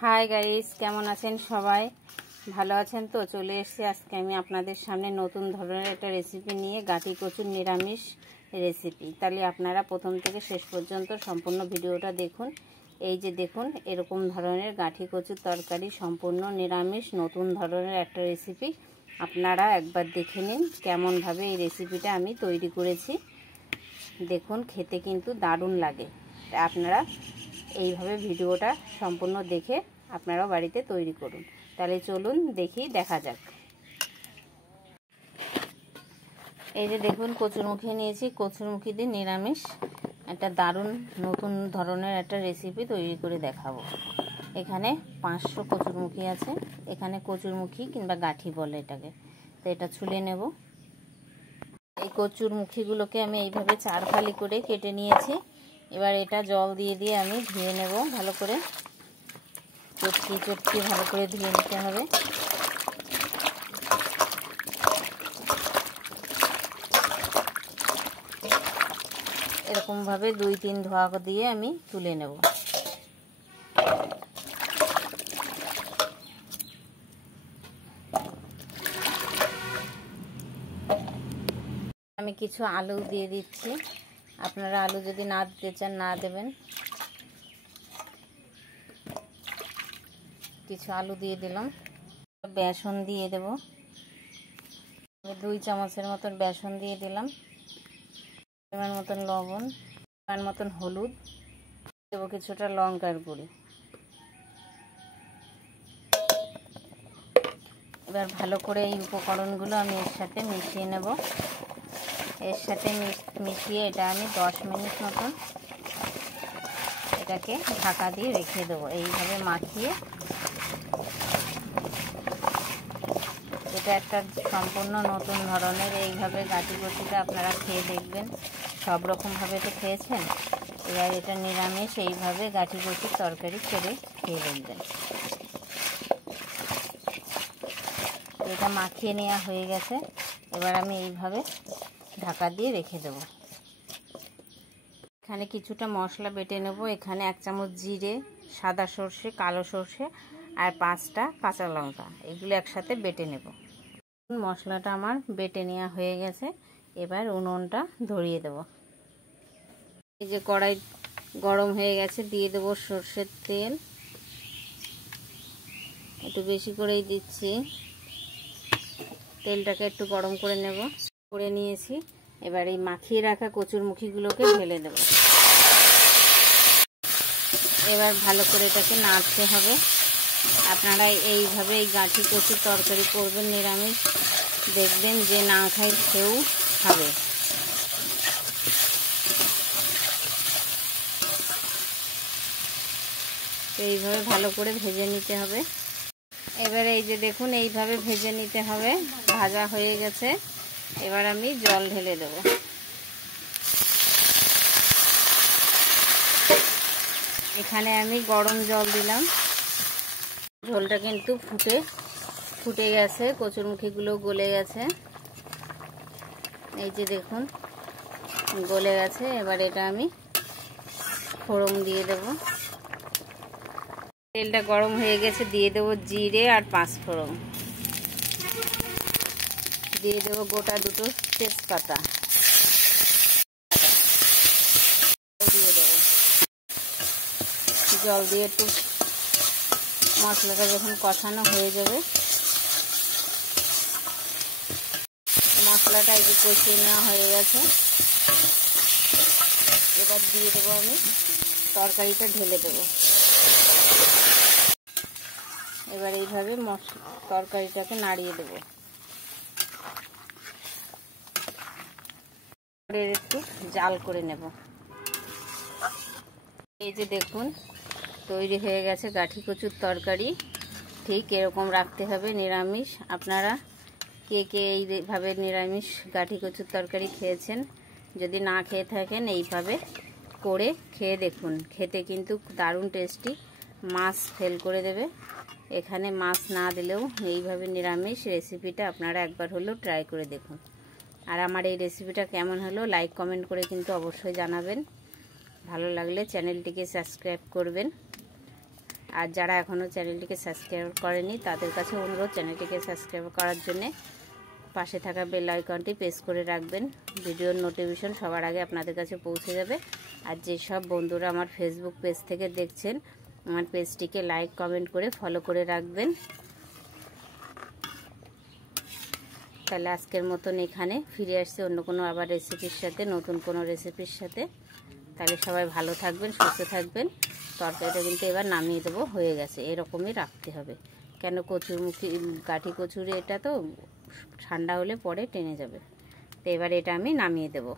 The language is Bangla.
হাই গাইস, কেমন আছেন সবাই? ভালো আছেন তো? চলে এসেছি আজকে আমি আপনাদের সামনে নতুন ধরনের একটা রেসিপি নিয়ে, গাঁটি কচুর নিরামিষ রেসিপি। তাহলে আপনারা প্রথম থেকে শেষ পর্যন্ত সম্পূর্ণ ভিডিওটা দেখুন। এই যে দেখুন, এরকম ধরনের গাঁটি কচুর তরকারি, সম্পূর্ণ নিরামিষ নতুন ধরনের একটা রেসিপি। আপনারা একবার দেখে নিন কেমনভাবে এই রেসিপিটা আমি তৈরি করেছি। দেখুন, খেতে কিন্তু দারুণ লাগে। তাই আপনারা এইভাবে ভিডিওটা সম্পূর্ণ দেখে আপনারাও বাড়িতে তৈরি করুন। তাহলে চলুন দেখা যাক। এই যে দেখুন, কচুরমুখী নিয়েছি। কচুরমুখী দিয়ে নিরামিষ একটা দারুণ নতুন ধরনের একটা রেসিপি তৈরি করে দেখাবো। এখানে 500 কচুরমুখী আছে। এখানে কচুরমুখী কিংবা গাঁঠি বলে এটাকে। তো এটা ছুলে নেব। এই কচুরমুখীগুলোকে আমি এইভাবে 4 ফালি করে কেটে নিয়েছি। এবার এটা জল দিয়ে আমি ধুয়ে নেব ভালো করে। চটকি ভালো করে ধুয়ে নিতে হবে। এরকমভাবে 2-3 ধোয়া দিয়ে আমি তুলে নেব। আমি কিছু আলু দিয়ে দিচ্ছি। আপনারা আলু যদি না দিতে চান না দেবেন। কিছু আলু দিয়ে দিলাম। বেসন দিয়ে দেব। 2 চামচের মতন বেসন দিয়ে দিলাম। পরিমাণ মতন লবণ, পরিমাণ মতন হলুদ দেব, কিছুটা লঙ্কার গুঁড়ি। এবার ভালো করে এই উপকরণগুলো আমি এর সাথে মিশিয়ে নেব। এর সাথে মিশিয়ে এটা আমি 10 মিনিট মতন এটাকে ঢাকা দিয়ে রেখে দেবো। এইভাবে মাখিয়ে এটা একটা সম্পূর্ণ নতুন ধরনের এইভাবে গাঁটি কচুটা আপনারা খেয়ে দেখবেন। সব রকমভাবে তো খেয়েছেন, এবার এটা নিরামিষ এইভাবে গাঁটি কচুর তরকারি করে খেয়ে দেখবেন। এটা মাখিয়ে নেওয়া হয়ে গেছে। এবার আমি এইভাবে ঢাকা দিয়ে রেখে দেব। এখানে কিছুটা মশলা বেটে নেব। এখানে 1 চামচ জিরে, সাদা সর্ষে, কালো সর্ষে আর 5টা কাঁচা লঙ্কা, এগুলো একসাথে বেটে নেব। মশলাটা আমার বেটে নেওয়া হয়ে গেছে। এবার উনুনটা ধরিয়ে দেব। এই যে কড়াই গরম হয়ে গেছে, দিয়ে দেব সর্ষের তেল। একটু বেশি করেই দিচ্ছি। তেলটাকে একটু গরম করে নেব। করে নিয়েছি। এবার এই মাখিয়ে রাখা কচুরমুখীগুলোকে ঢেলে দেব। এবার ভালো করে এটাকে নাড়তে হবে। আপনারা এইভাবে এই গাঁঠি কচুর তরকারি করবেন নিরামিষ, দেখবেন যে না খাই সেও খাবে। তো এইভাবে ভালো করে ভেজে নিতে হবে। এবারে এই যে দেখুন, এইভাবে ভেজে নিতে হবে। ভাজা হয়ে গেছে। এবার আমি জল ঢেলে দেব। এখানে আমি গরম জল দিলাম। ঝোলটা কিন্তু ফুটে গেছে, কচুরমুখীগুলো গলে গেছে। এই যে দেখুন, গলে গেছে। এবার এটা আমি ফোড়ন দিয়ে দেব। তেলটা গরম হয়ে গেছে, দিয়ে দেব জিরে আর 5 ফোড়ন। দিয়ে দেব গোটা 2টো তেজপাতা। দিয়ে দেব জল দিয়ে একটু মশলাটা যখন কষানো হয়ে যাবে, মশলাটা একটু কষিয়ে নেওয়া হয়ে গেছে। এবার দিয়ে দেবো আমি তরকারিটা ঢেলে দেব। এবার এইভাবে তরকারিটাকে নাড়িয়ে দেব। একটু জাল করে নেব। এই যে দেখুন, তৈরি হয়ে গেছে গাঁঠি কচুর তরকারি। ঠিক এরকম রাখতে হবে নিরামিষ। আপনারা কে এইভাবে নিরামিষ গাঁঠি কচুর তরকারি খেয়েছেন? যদি না খেয়ে থাকেন, এইভাবে করে খেয়ে দেখুন। খেতে কিন্তু দারুণ টেস্টি। মাছ ফেল করে দেবে। এখানে মাছ না দিলেও এইভাবে নিরামিষ রেসিপিটা আপনারা একবার হলেও ট্রাই করে দেখুন। আর আমার এই রেসিপিটা কেমন হলো লাইক কমেন্ট করে কিন্তু অবশ্যই জানাবেন। ভালো লাগলে চ্যানেলটিকে সাবস্ক্রাইব করবেন। আর যারা এখনও চ্যানেলটিকে সাবস্ক্রাইব করেনি তাদের কাছে অনুরোধ চ্যানেলটিকে সাবস্ক্রাইব করার জন্যে পাশে থাকা বেল আইকনটি প্রেস করে রাখবেন। ভিডিওর নোটিফিকেশন সবার আগে আপনাদের কাছে পৌঁছে যাবে। আর যেসব বন্ধুরা আমার ফেসবুক পেজ থেকে দেখছেন আমার পেজটিকে লাইক কমেন্ট করে ফলো করে রাখবেন। তাহলে আজকের মতন এখানে ফিরে আসছে অন্য কোনো আবার রেসিপির সাথে, নতুন কোনো রেসিপির সাথে। তাহলে সবাই ভালো থাকবেন, সুস্থ থাকবেন। তরকারিটা কিন্তু এবার নামিয়ে দেবো, হয়ে গেছে। এরকমই রাখতে হবে, কেন কচুরমুখী কাঠি কচুরি এটা তো ঠান্ডা হলে পরে টেনে যাবে। তো এবার এটা আমি নামিয়ে দেবো।